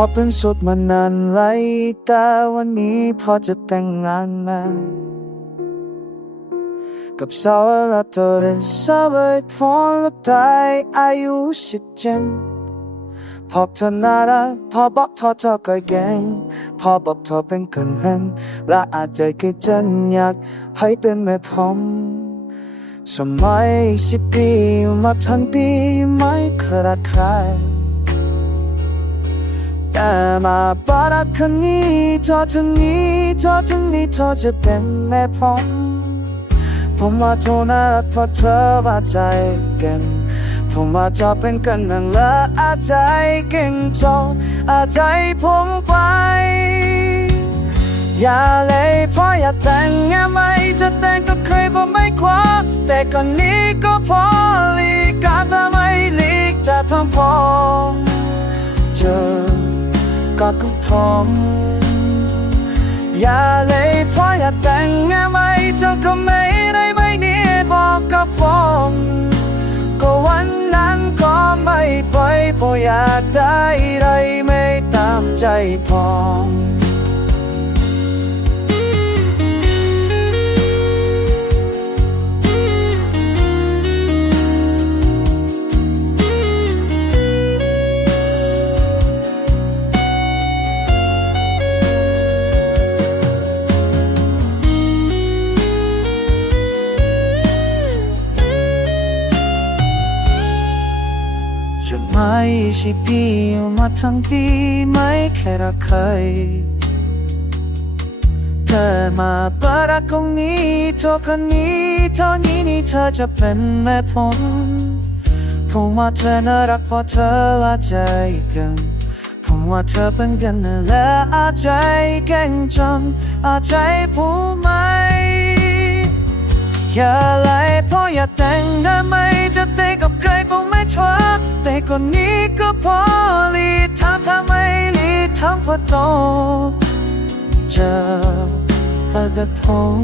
อเป็นสุดมานานไรแต่วันนี้พอจะแต่งงานมากับสาวละตัวเรสาวพอนละตายอายุสิบเจ็ดพอเธอน่ารักพอบอกเธอเธอก็เก่งพอบอกเธอเป็นคนเห็นและอาจจะคิดจนอยากให้เป็นแม่ผมสมัยสิบปีมาทันปีไม่เคยรักใคร แต่มาบารักคนนี้เธอทั้งนี้เธอทั้งนี้เธอจะเป็นแม่ผมผมว่าเธอน่ารักเพราะเธอว่าใจเก่งผมว่าเธอเป็นกันนั่งและอาใจเก่งจนอาใจผมไป อย่าเลยเพราะอยากแต่งงานไหมจะแต่งก็เคยผมไม่คว้าแต่ก่อนนี้ก็พอ ก็กับผมอย่าเลยเพราะอยากแต่งงานไหมเจ้าก็ไม่ได้ไม่นี้บอกกับผมก็วันนั้นก็ไม่ไปเพราะอยากได้อะไรไม่ตามใจผม จะไม่ใช่ปีมาทั้งปีไม่แค่รักใคร เธอมาปารักคงนี้เท่าคนนี้เท่านี้นี่เธอจะเป็นแม่ผมผมว่าเธอน่ารักเพราะเธอละใจกันผมว่าเธอเป็นกันและอาใจเก่งจนอาใจผู้ไหมอย่าไล่เพราะอย่าแต่งได้ไหมจะเตะกับใครคงไม่ชัวร์แต่ คนนี้ก็พอลีทาทำไมหลีทางพอโตเจอกับผม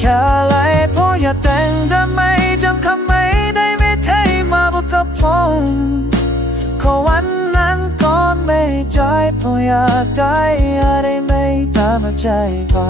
อย่าไล่เพราะอย่าแต่งได้ไหมจำคำไม่ได้ไม่เทมาบกกับผมขอวันนั้นก็ไม่ใจเพราะอยากได้อะไรไม่ตามใจพอ